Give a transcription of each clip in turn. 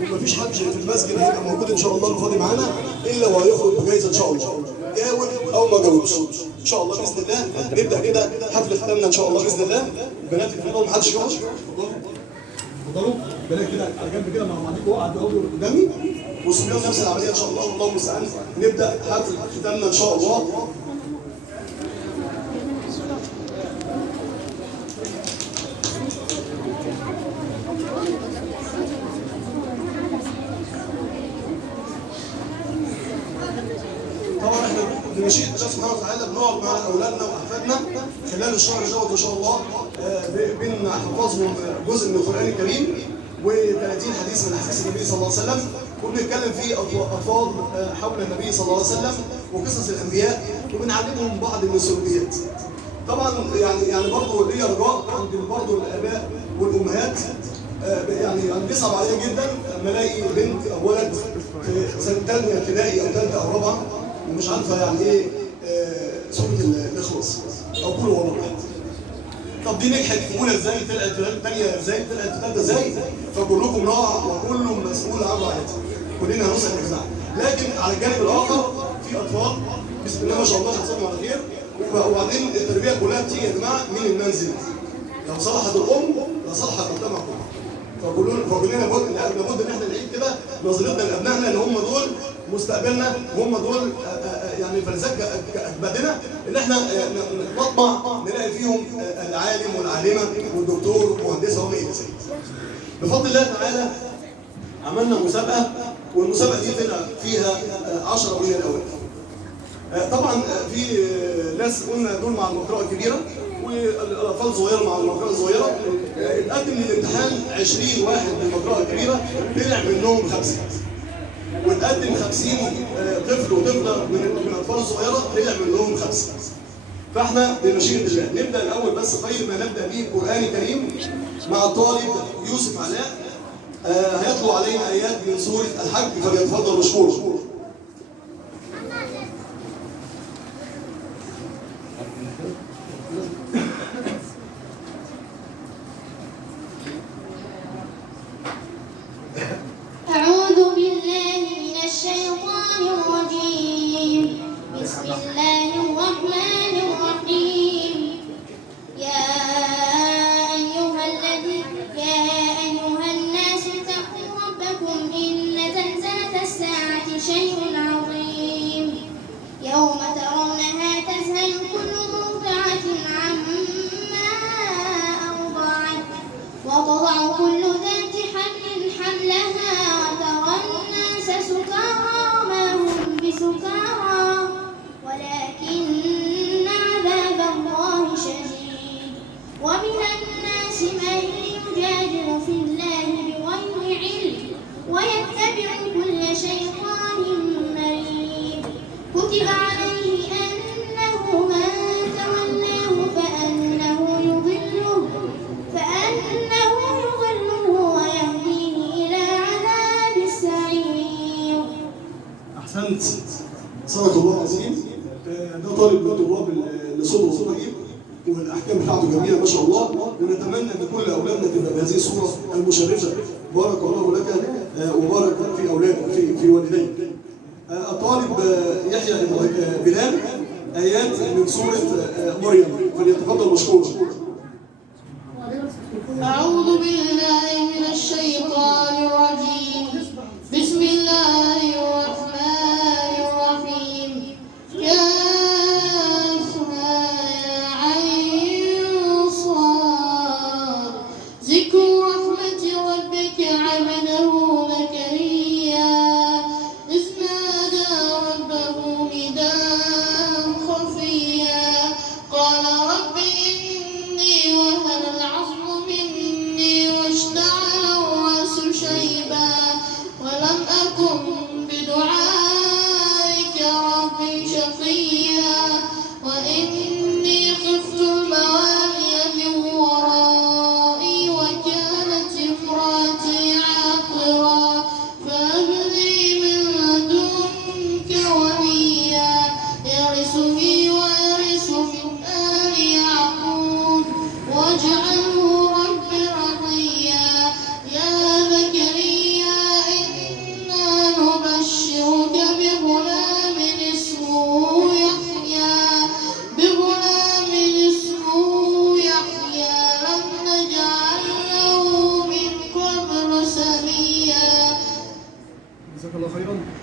ومفيش حد في المسجد هيبقى موجود ان شاء الله الفاضي معانا الا وهيخرج بجائزه ان شاء الله. جاوب او ما جاوبش ان شاء الله باذن الله. نبدا كده حفل ختامنا ان شاء الله باذن الله. البنات يفضلوا محدش يقعد. اتفضلوا بنات كده على جنب كده مع بعضيكم، قعدوا قدامي وصلوا نفس العمليه ان شاء الله والله المستعان. نبدا حفل ختامنا ان شاء الله. طبعا احنا بمشيئه الله سبحانه وتعالى بنقعد مع اولادنا واحفادنا خلال الشهر دوت ان شاء الله، بنحفظهم جزء من القران الكريم و30 حديث من احاديث النبي صلى الله عليه وسلم، وبنتكلم في الفاظ حول النبي صلى الله عليه وسلم وقصص الانبياء، وبنعلمهم بعض من السلوكيات. طبعا يعني برضه ليا رجاء عند برضه الاباء والامهات، يعني بيصعب عليا جدا لما الاقي بنت او ولد في سنه ثانيه ابتدائي او ثالثه او رابعه ومش عارفه يعني ايه سوره الاخلاص او قولوا والله احد. طب دي نجحت في اولى ازاي؟ طلعت في ثانيه ازاي؟ طلعت في ثالثه ازاي؟ فكلكم راع وكل مسؤول عن رعيته. كلنا هنوصل يا جماعه. لكن على الجانب الاخر في اطفال بسم الله ما شاء الله حفظهم على خير، وبعدين التربيه كلها بتيجي يا جماعه من المنزل. لو صلحت الام لصلح المجتمع كله. فكلنا لابد ان احنا نعيد كده نظرتنا لابنائنا ان هم دول مستقبلنا، وهم دول يعني فلذلك اجبادنا ان احنا نطمع نلاقي فيهم العالم والعالمه والدكتور والمهندسه وما الى ذلك. بفضل الله تعالى عملنا مسابقه، والمسابقه دي طلع فيها 10 من الاوائل. طبعا في ناس قلنا دول مع المقرأة الكبيره والاطفال صغيره مع المقرأة الصغيره. اتقدم للامتحان 20 واحد من المقرأة الكبيره طلع منهم 5، واتقدم 50 طفل وطفله من الاطفال الصغيره طلع منهم 5. فاحنا بمشيئه الله نبدا الاول، بس خير ما نبدا به القران الكريم مع الطالب يوسف علاء. هيتلو علينا ايات من سوره الحج، فليتفضل مشكور. أعوذ بالله من الشيطان الرجيم. بسم الله الرحمن الرحيم. يا أيها الناس اتقوا ربكم إن زلزلة الساعة شيء عظيم. يوم ترونها تذهل كل مرضعة عما أرضعت وتضع كل ذات حمل حملها وترى الناس سكارى ما هم بسكارى ولكن عذاب الله شديد. ومن الناس من يجادل في الله بغير علم ويتبع كل شيطان مريد. كتب عليه أنه من تولاه فأنه يضله ويهديه إلى عذاب السعير. احسنت، صدق الله العظيم. ده طالب من طلاب الصوت والصدقي والاحكام بتاعته جميله ما شاء الله، ونتمنى ان كل اولادنا تبقى بهذه الصوره المشرفه. بارك الله لك وبارك في اولادك في والديك. الطالب يحيى بلال ايات من سوره مريم، فليتفضل مشكور. أعوذ بالله من الشيطان الرجيم. بسم الله الرحمن الرحيم. كافها عين صاد. ذكر رحمة ربك عبده زكريا إذ نادى ربه نداء خفيا قال رب إني وهن العظم مني واشتعل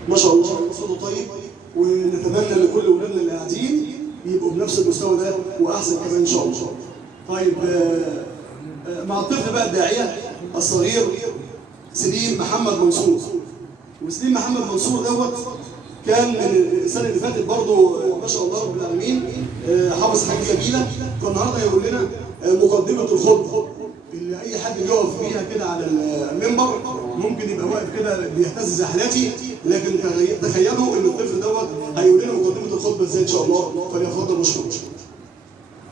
ما شاء الله صوته طيب، ونتمنى ان كل اولادنا اللي قاعدين يبقوا بنفس المستوى ده واحسن كمان ان شاء الله. طيب مع الطفل بقى الداعيه الصغير سليم محمد منصور. وسليم محمد منصور كان السنه اللي فاتت برضه ما شاء الله رب العالمين حافظ حاجه جميله. فالنهارده يقول لنا مقدمه الخطبه اللي اي حد بيقف فيها كده على المنبر ممكن يبقى واقف كده بيهتز زي حالاتي، لكن تخيلوا ان الطفل هيقول لنا مقدمه الخطبه ازاي ان شاء الله. فليتفضل مشكور.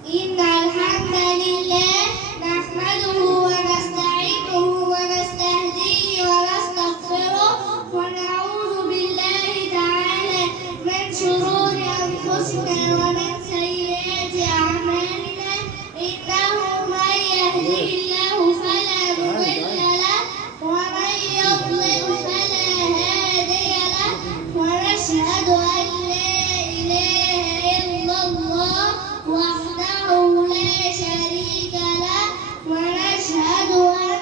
إن الحمد لله نحمده ونستعينه ونستهديه ونستغفره ونعوذ بالله تعالى من شرور أنفسنا ومن سيئات أعمالنا. إنه من يهده الله فلا مضل له ومن يضلل فلا هادي له. ونشهد أن لا إله إلا الله وحده لا شريك له. ونشهد أن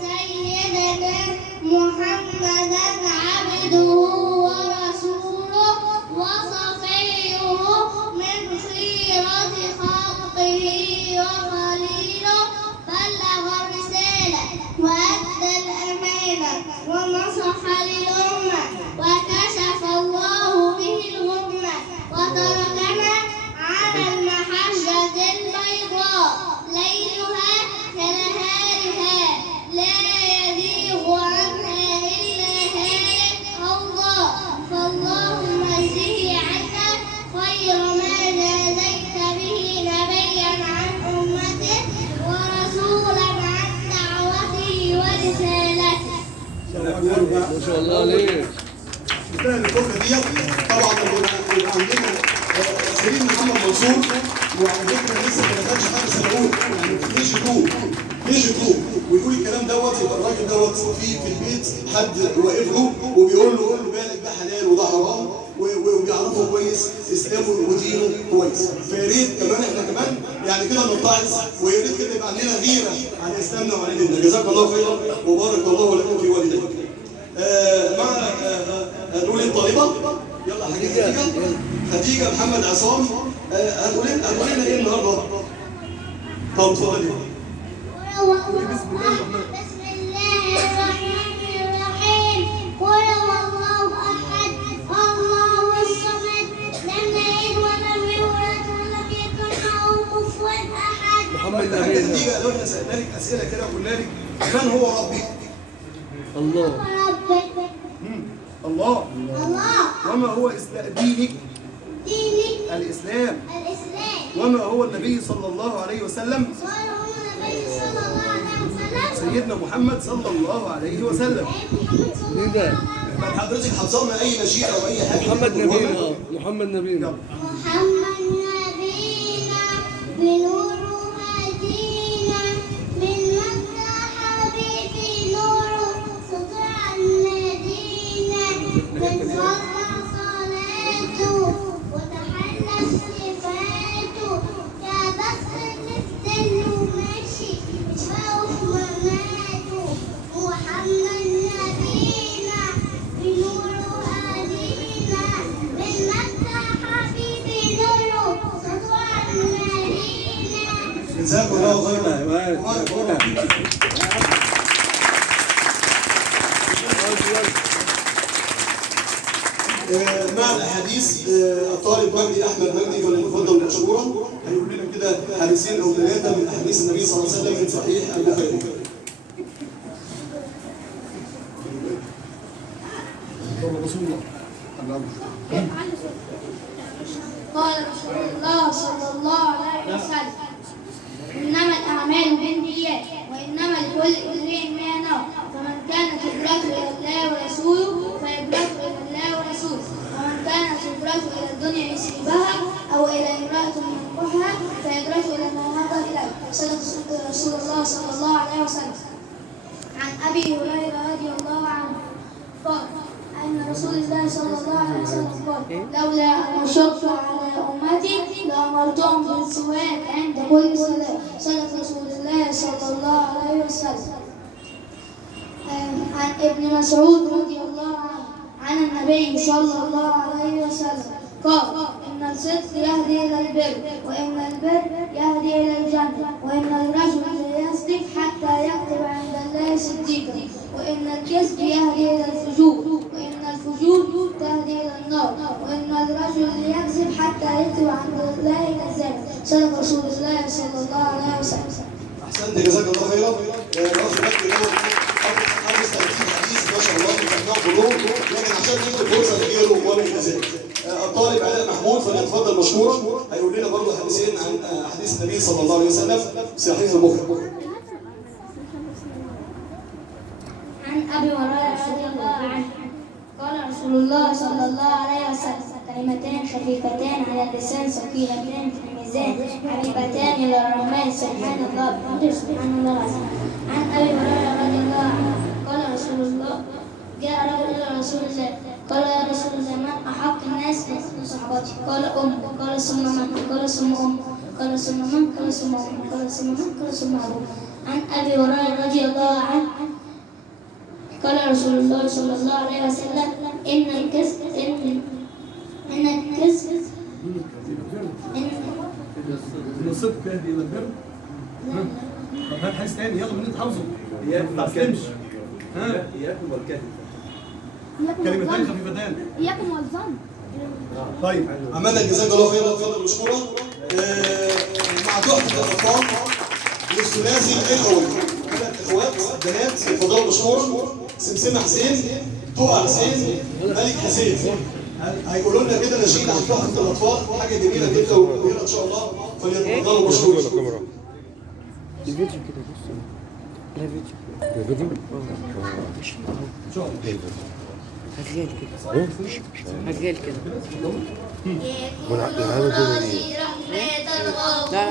سيدنا محمدا عبده ورسوله وصفيه من خيرة خلقه وخليله. بلغ الرسالة وأدى الأمانة ونصح للأمة وكشف الله به الغمة وتركنا على المحجة البيضاء ليلها كنهارها لا يزيغ عنها إلا هالك أو ضال. فاللهم اجزه عنا خير ما جازيت به نبيا عن أمته ورسولا عن دعوته ورسالته. ما شاء الله عليك. مثال الخطبه دي طبعا يبقى عندنا سليم محمد منصور، وعلى فكره لسه ما دخلش حاجه سنوات يعني كيجي 2 ويقول الكلام يبقى الراجل في البيت حد واقف له وبيقول له بالك ده حلال وده حرام وبيعرفه كويس اسلامه ودينه كويس. فيا ريت كمان احنا كمان يعني كده نتعظ، ويا ريت كده يبقى عندنا غيره على اسلامنا وعلى ديننا. جزاك الله خيرا وبارك الله لكم في والديك. مع نقول الطالبه يلا حاجه خديجه محمد عصام هتقول لنا ايه النهارده؟ طب اتفضلي. بسم الله الرحمن الرحيم. قل هو الله احد الله الصمد لم يلد ولم يولد ولم يكن له كفوا احد. محمد خديجه نبينا. لو احنا سالنا لك اسئله كده وقلنا لك من هو ربي؟ الله. ربك الله. الله. وما هو دينك؟ دينك الاسلام. الاسلام. وما هو النبي صلى الله عليه وسلم؟ صلى النبي صلى الله عليه وسلم. سيدنا محمد صلى الله عليه وسلم. مين ده؟ طب حضرتك حافظنا اي نشيد او اي حاجه؟ محمد نبينا. محمد نبينا. محمد نبينا بنور هدينا من مكة حبيبي نور سطع المدينة من صلى صلاته وتحلى صفاته كبخت الفتن وماشي شفاه مماته. محمد نبينا بنور هدينا من مكة حبيبي نور سطع المدينة. جزاكم الله خيرا. بارك الله فيك. مع الاحاديث الطالب مجدي احمد مجدي فليتفضل مشكورا هيقول لنا كده حديثين او ثلاثه من احاديث النبي صلى الله عليه وسلم من صحيح البخاري. قال رسول الله صلى الله عليه وسلم إنما الأعمال بالنيات وإنما لكل امرئ ما نوى. فمن كانت هجرته إلى الله ورسوله فهجرته إلى الله ورسوله. ومن كانت هجرته إلى الدنيا يصيبها أو إلى امرأة ينكحها فهجرته إلى ما هاجر إليه. صدق رسول الله صلى الله عليه وسلم. عن أبي هريرة رضي الله عنه قال أن رسول الله صلى الله عليه وسلم قال لولا أن أشق على أمتي لأمرتهم بالسواك عند كل صلاة. صدق رسول الله صلى الله عليه وسلم. عن ابن مسعود رضي الله عنه عن النبي صلى الله عليه وسلم قال: إن الصدق يهدي إلى البر، وإن البر يهدي إلى الجنة، وإن الرجل لا يصدق حتى يكتب عند الله صديقا، وإن الكذب يهدي إلى الفجور، وإن الفجور تهدي إلى النار، وإن الرجل لا يكذب حتى يكتب عند الله كذابا. صدق رسول الله صلى الله عليه وسلم. احسنت جزاك الله خيرا. الاخ مجدي له 35 حديث ما شاء الله فهمناهم كلهم، لكن عشان ندي فرصه لغيره ولا الجزاء. الطالب علاء محمود فليتفضل مشكورا، هيقول لنا برضه حديثين عن حديث النبي صلى الله عليه وسلم في صحيح البخاري. عن أبي هريرة رضي الله عنه قال رسول الله صلى الله عليه وسلم: كلمتان خفيفتان على اللسان ثقيلتان في الميزان حبيبتان إلى الرحمن سبحان الله وبحمده سبحان الله العظيم. عن أبي هريرة رضي الله عنه قال رسول الله: جاء رجل إلى رسول الله قال: يا رسول الله، من أحق الناس بصحبتي؟ قال: أمك. قال: ثم من؟ قال: ثم أمك. قال: ثم من؟ قال: ثم أمك. قال: ثم من؟ قال: ثم أبوك. عن أبي هريرة رضي الله عنه قال رسول الله صلى الله عليه وسلم: إن الكذب إن الصدق يهدي إلى البر. طب هات حديث تاني يلا من انت حافظه. ما تسلمش. إياكم والكذب. كلمتان خفيفتان. إياكم والظن. طيب عمانا جزاك الله خيرا، اتفضل مشكورا. مع تحفه الاطفال والثلاثي الاخوي، 3 اخوات بنات اتفضلوا مشكورا. سمسمة حسين، تقى حسين، ملك حسين. هيقولوا لنا كده نشيد عن تحفه الاطفال، حاجه جميله جدا وكبيره ان شاء الله، فليتفضلوا مشكورا. الفيديو كده بص. لا فيديو. الفيديو؟ ان شاء الله. هتجيلي كده. هتجيلي كده. لا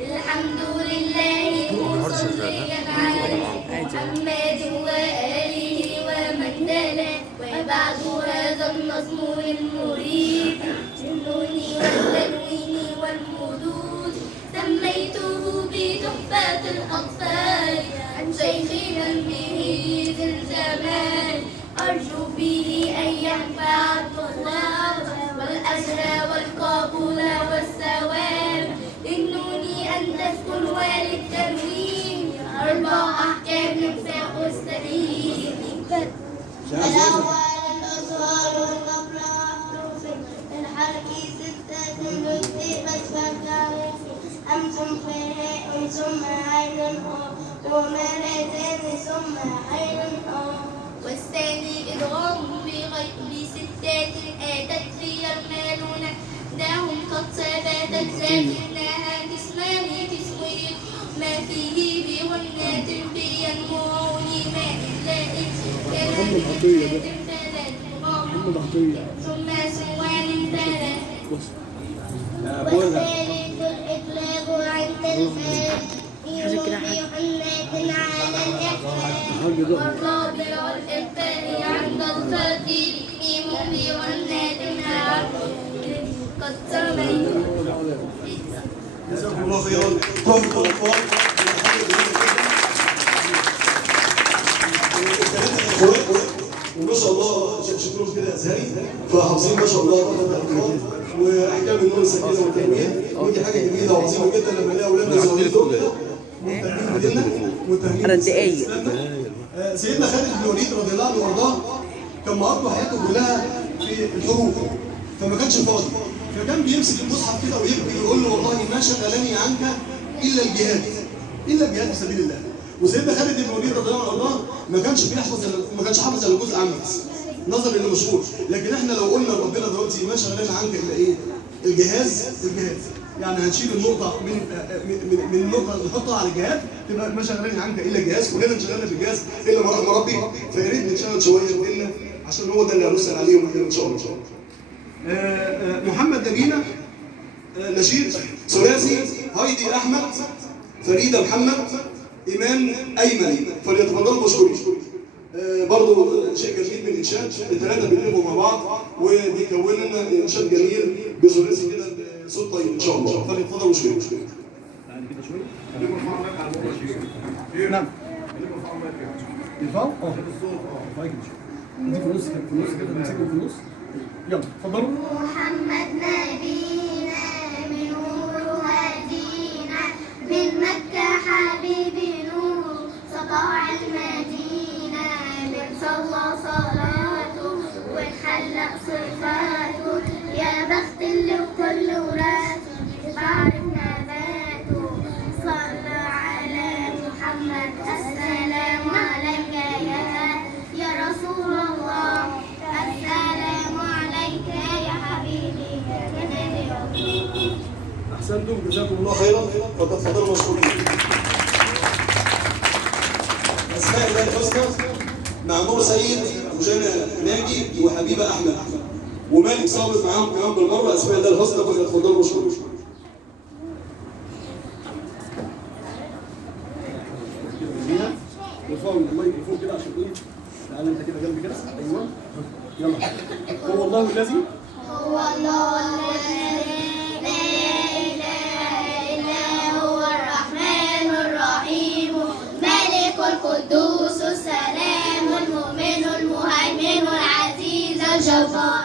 الحمد لله محمد وآله ومن تلا، وبعد هذا النظم المريد بالنون والتنوين والمدود سميته بتحفة الأطفال عن شيخنا به ذي الجمال، أرجو به أن ينفع الطلاب والأجر والقبول والثواب. إنني أن تسكن وللتنوين 4 أحكام يمسح السبيل. الأول الأصغر قبل أحرف الحرف 6 نكتبت فتعرف أمس فهاء ثم عين ومرتان ثم عين والثاني إدغام ب6 آتت في المالون داهم قد ثبتت لكنها جسمان تسويق ما فيه بغنات بينمون ما إلا كان ثم سوان ثلاث. والثالث الإطلاق عن تلفات بحنات على الإحفاد. والرابع الإخفاء عند الخطيب ميم بغنات قد سميت. جزاكم الله خيرا. تحفه الاطفال الثلاثه اخوات وما شاء الله شكلهم كده ازهري، فحافظين ما شاء الله تحفه الاطفال واحكام النون السكينه والتنوين، ودي حاجه جميله وعظيمه جدا لما نلاقي اولادنا صغيرين دول مهتمين بديننا ومهتمين باسلامنا. سيدنا خالد بن الوليد رضي الله عنه وارضاه كان مقضي حياته كلها في الحروب، فما كانش فاضي، فكان بيمسك المصحف كده ويبكي يقول له: والله ما شغلني عنك الا الجهاد، الا الجهاد في سبيل الله. وسيدنا خالد بن الوليد رضي الله عنه وارضاه ما كانش حافظ الا جزء عام بس، نظرا انه مشهور، لكن احنا لو قلنا ربنا دلوقتي ما شغلنا عنك الا ايه؟ الجهاد، يعني هنشيل النقطه من النقطه نحطها على الجهاد، تبقى ما شغلنا عنك الا الجهاد، كلنا انشغلنا بالجهاد الا ما رحم ربي، فيا ريت نشتغل شويه باذن عشان هو ده اللي هنسال عليه ان شاء الله. محمد نبينا نشيد ثلاثي هايدي احمد فريده محمد ايمان ايمن، فليتفضلوا مشكورين. برضه شيء جميل من الانشاد، الثلاثه بيلعبوا مع بعض وبيكونوا لنا انشاد جميل بثلاثي كده بصوت طيب ان شاء الله، فليتفضلوا مشكورين. نعم. ينفعوا؟ ينفعوا كده. دي في النص كده، في النص كده، نمسكهم في النص. يلا اتفضلوا. محمد نبينا بنور هدينا من مكة حبيبي نور سطاع المدينة من صلى صلاته وانحلق صفاته يا بخت اللي بكل وراثه بعرف نباته صلى على محمد السلام عليك يا رسول الله السلام عليك يا حبيبي يا نبي الله. احسنتم جزاكم الله خيرا وتفضلوا مشكورين. اسماء الله الحسنى مع نور سيد وجنى ناجي وحبيبه احمد ومالك صابر معاهم كمان بالمره. اسماء الله الحسنى فتفضلوا مشكورين. ارفعوا المايك لفوق كده عشان ايه؟ تعالى انت كده جنبي كده. ايوه يلا. هو الله الذي هو الله الذي لا إله إلا هو الرحمن الرحيم مالك القدوس السلام المؤمن المهيمن العزيز الجبار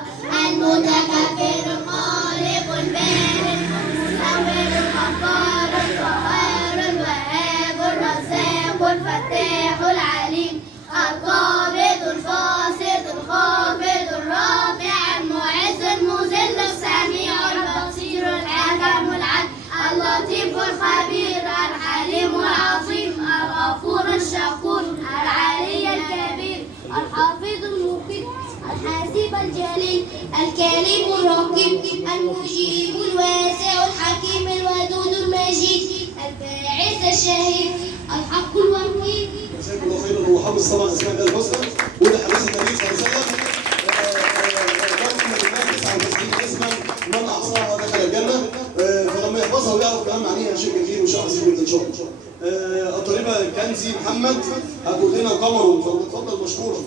المتكبر الخالق البارئ المصور الغفار القهار الوهاب الرزاق الفتاح العليم القابض الباسط الخافض الرافع المعز المذل السميع البصير الحكم العدل اللطيف الخبير الحليم العظيم الغفور الشكور العلي الكبير الحافظ المقيت الحاسب الجليل الكريم الرقيب المجيب الواسع الحكيم الودود المجيد الباعث الشهيد الحق الوكيل. جزاكم الله خيرا. هو حافظ طبعا اسماء الله الحسنى وده حديث النبي صلى الله عليه وسلم. ذكر 99 اسما من احصاها دخل الجنه. فلما يحفظها ويعرف كمان معنيها شيء كثير وشيء عظيم جدا ان شاء الله. الطالبه كنزي محمد هتقول لنا قمر فلتتفضل مشكورا.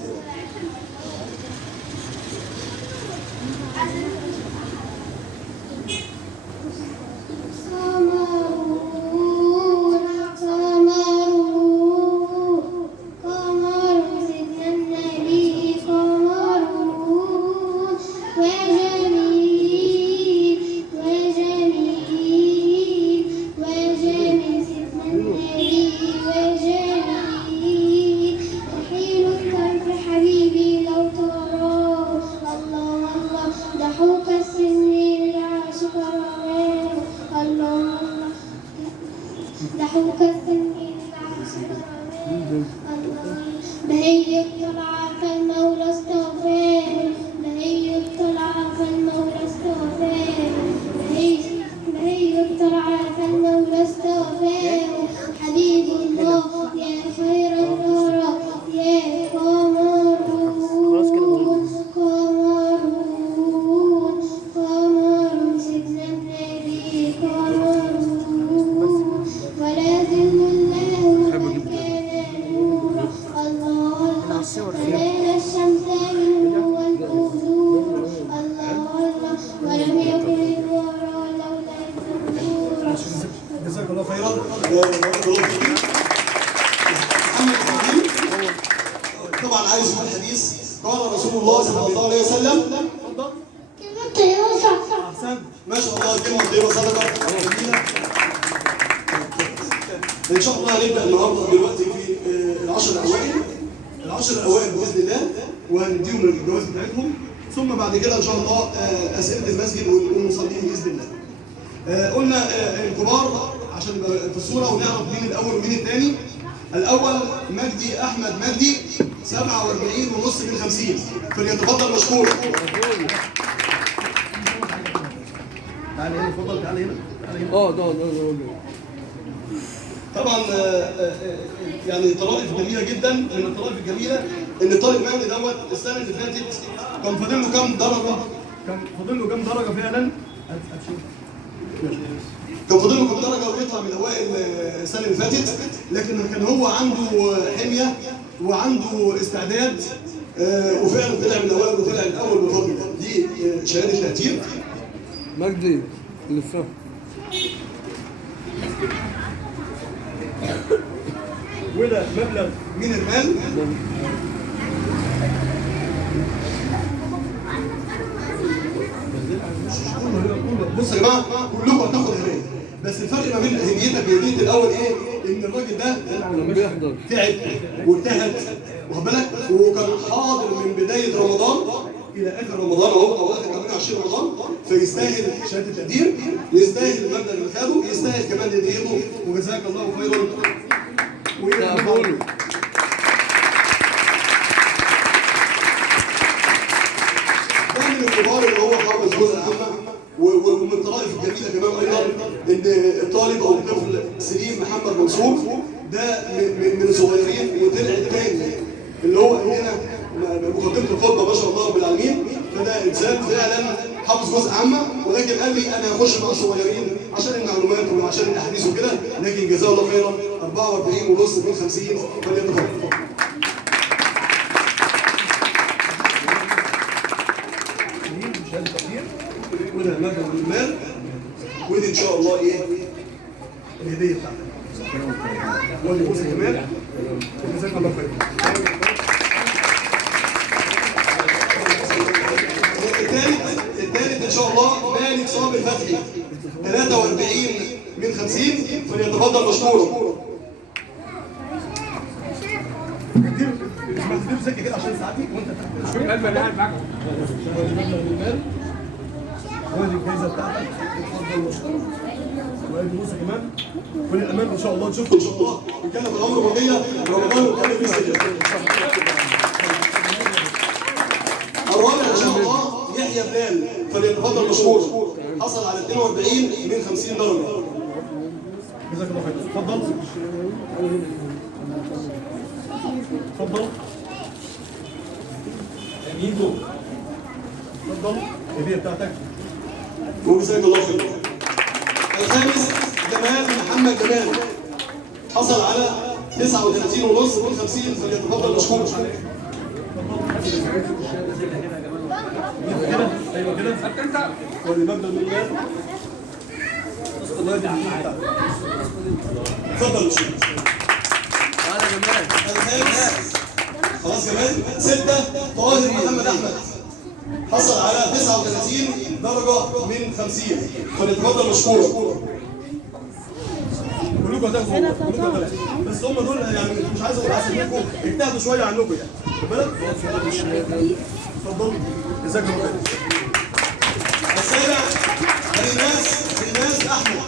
طبعا عايز يقول حديث قال رسول الله صلى الله عليه وسلم. اتفضل. كلمة طيبة صدقة. احسنت ما شاء الله كلمة طيبة صدقة جميلة. ان شاء الله هنبدا النهارده دلوقتي في العشر الاوائل. العشر الاوائل باذن الله وهنديهم الجوائز بتاعتهم ثم بعد كده ان شاء الله اسئله المسجد والمصلين باذن الله. قلنا الكبار عشان نبقى في الصوره ونعرف مين الاول ومين الثاني. الاول مجدي احمد مجدي 47.5 من 50 فليتفضل مشكور. تعالى هنا اتفضل. تعالى هنا. ده طبعا يعني طرائف جميله جدا. من الطرائف الجميله ان طالب مجدي دوت السنه اللي فاتت كان فاضل له كام درجه؟ كان فاضل له كام درجه فعلا؟ كان فاضل له كام درجه ويطلع من اوائل السنه اللي فاتت، لكن كان هو عنده حميه وعنده استعداد وفعلا طلع من الاوائل وطلع الاول بفضل الله. دي شهاده تقدير. مجدي اللي فهم وده مبلغ من المال بص يا جماعه كلكم هتاخد هديه، بس الفرق ما بين هديتك وهديه الاول ايه؟ ان الراجل ده بيحضر تعب واجتهد واخد بالك وكان حاضر من بدايه رمضان الى اخر رمضان اهو او اخر 28 رمضان، فيستاهل شهاده التقدير، يستاهل المبلغ اللي خده، يستاهل كمان هديته، وجزاك الله خيرا. تقبلوا. ده من الكبار اللي هو حافظ جزء عامه، ومن الطرائف الجميله كمان ايضا ان الطالب او الطفل سليم محمد منصور ده من الصغيرين وطلع الثاني اللي هو هنا مقدمه الخطبه ما شاء الله رب العالمين، فده انسان فعلا حافظ جزء عامه، ولكن قال لي انا هخش مع الصغيرين عشان المعلومات وعشان الاحاديث وكده، لكن جزاه الله خيرا 44 ونص من 50 فليتفضل. وده المبلغ من المال، ودي ان شاء الله ايه الهديه بتاعتك. ودي جزء كمان جزاك الله خير. الثالث ان شاء الله مالك صابر فتحي 43 من 50 فليتفضل مشكورا. اسمع سكه كده عشان ساعتي وانت تحت انا قاعد معاك. وادي الجائزه بتاعتك اتفضل مشكور. وادي بوسه كمان وللامان ان شاء الله نشوفكم ان شاء الله وكان الامر بقيه رمضان وكان في سجن. الرابع ان شاء الله يحيى بلال فليتفضل مشكور، حصل على 42 من 50 درجه. جزاك الله خير. اتفضل اتفضل مين دول؟ اتفضل الهديه بتاعتك وجزاك الله خير. الخامس جمال محمد جمال حصل على 39 ونص من 50 فليتفضل مشكور. كده ايوه كده انت والمبلغ من المال اتفضل مشكور. تعالى يا جمال. الخامس خلاص جمال 6 طاهر محمد احمد حصل على 39 درجه من 50 فليتفضل مشكور. كلكم هتاخدوا كلكم هتاخدوا بس هم دول يعني مش عايز اقول احسن منكم اجتهدوا شويه عنكم يعني خد بالك. اتفضل جزاك الله خير. السابع ريماس احمد.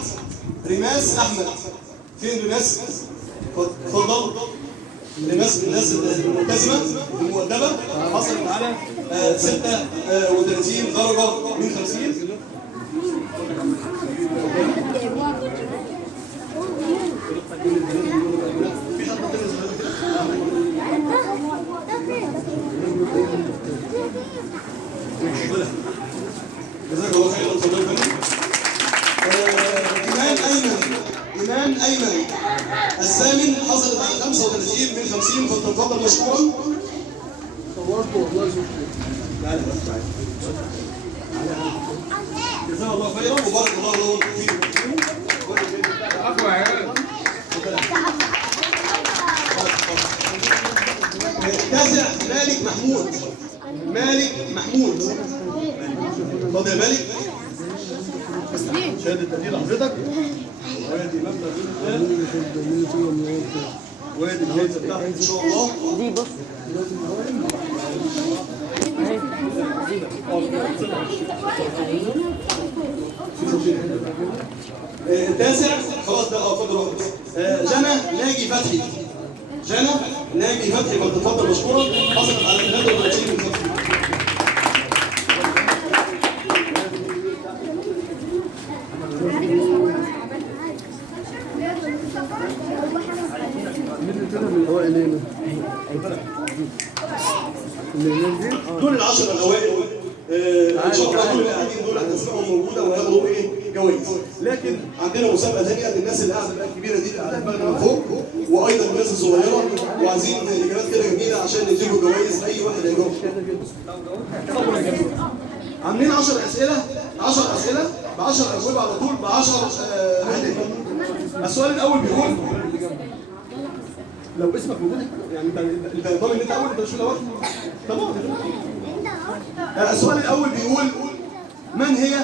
ريماس احمد فين ريماس؟ اتفضل. ريماس من الناس الملتزمه المؤدبه حصلت على 36 درجه من 50. في حد جزاك الله خيرا. اتفضل. إيمان أيمن الثامن حصلت على 35 من 50 فليتفضل مشكورا. صورته والله شكرا. تعالى تعالى. جزاه الله خيرا وبارك الله له فيكم. اقوى يا عيال. التاسع مالك محمود. اتفضل يا مالك. شهادة تقدير لحضرتك. وادي مبلغ وادي الجائزة بتاعتك ان شاء الله. دي بص التاسع خلاص ده اتفضل واحد. جنى ناجي فتحي. فلتتفضل مشكورا حصلت على 33 من 50. الاوائل دول العشرة الاوائل ان شاء الله دول اللي قاعدين دول هتسمعهم موجوده وهياخدوا ايه جوائز، لكن عندنا مسابقه ثانيه للناس اللي قاعده بقى الكبيره دي اللي قاعده بقى من فوق وايضا الناس الصغيره وعايزين اجابات كده جميله عشان نديكم جوائز اي واحد هيجاوب. عاملين 10 اسئله ب 10 اجوبه على طول ب 10 هدف. السؤال الاول بيقول لو اسمك موجود يعني انت ضامن ان انت اول، انت مش الاول. تمام. السؤال الأول بيقول: من هي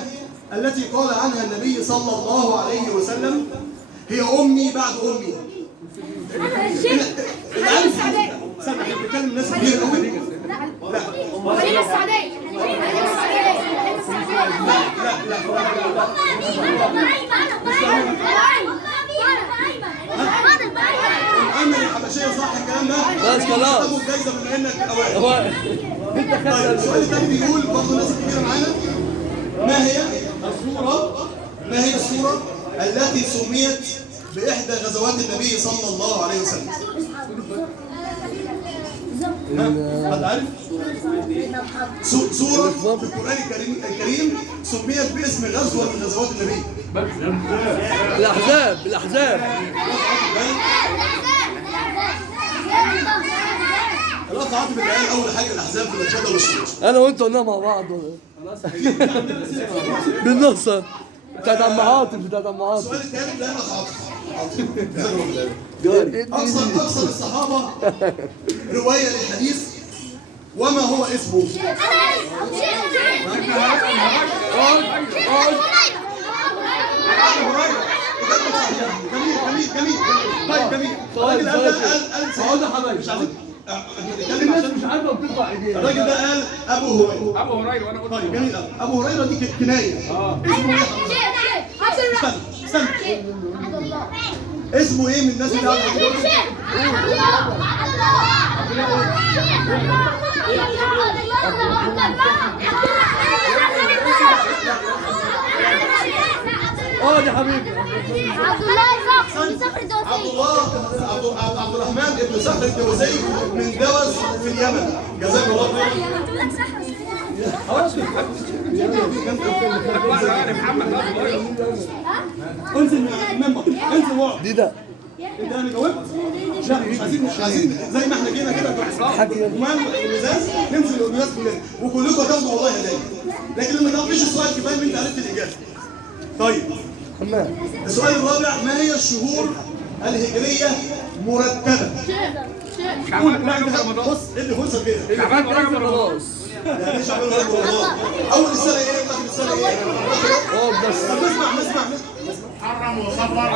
التي قال عنها النبي صلى الله عليه وسلم هي أمي بعد أمي؟ العالم سامع، احنا بنتكلم الناس كتير قوي. حليمة السعدية. الأمة الحبشية، صح الكلام ده؟ بس خلاص. تاخد جايزة بما إنك أوائل. هو طيب السؤال الثاني بيقول برضه الناس الكبيرة معانا: ما هي السورة التي سميت بإحدى غزوات النبي صلى الله عليه وسلم؟ حد عارف؟ سورة في القرآن الكريم سميت باسم غزوة من غزوات النبي. الأحزاب. الأخ عاطف اللي قال أول حاجة الأحزاب في الأشهاد والشهود. أنا وأنت قلنا مع بعض بالنص بتاعت عم عاطف. السؤال الثالث ده الأخ عاطف. أكثر الصحابة رواية للحديث، وما هو اسمه؟ جميل. طيب جميل. الراجل قال سؤال حبايبي مش عايزين نتكلم عشان مش عارفه بترفع ايديها. الراجل ده قال ابو هريره وانا قلت طيب جميل. ابو هريره دي كنايه. اسمه ايه؟ استنى. اسمه ايه من الناس اللي قاعده دلوقتي؟ يا حبيبي عبد الرحمن ابن صخر الدوسي من دوس في اليمن. جزاك الله خير. انزل من المنبر، انزل ورا. دي ده انت انا جاوبت؟ لا مش عايزين زي ما احنا جينا كده جمال والازاز ننزل الناس كلنا وكلكم هتاخدوا والله هدايا، لكن لما تعرفيش السؤال كفايه ان انت عرفت الاجابه. طيب السؤال الرابع: ما هي الشهور الهجريه مرتبه؟ بص ادي فرصه كده. شعبان خلاص. يعني ايه شعبان ولا رمضان؟ اول السنه ايه؟ اخر السنه ايه؟ بس طب نسمع. حرم وصبر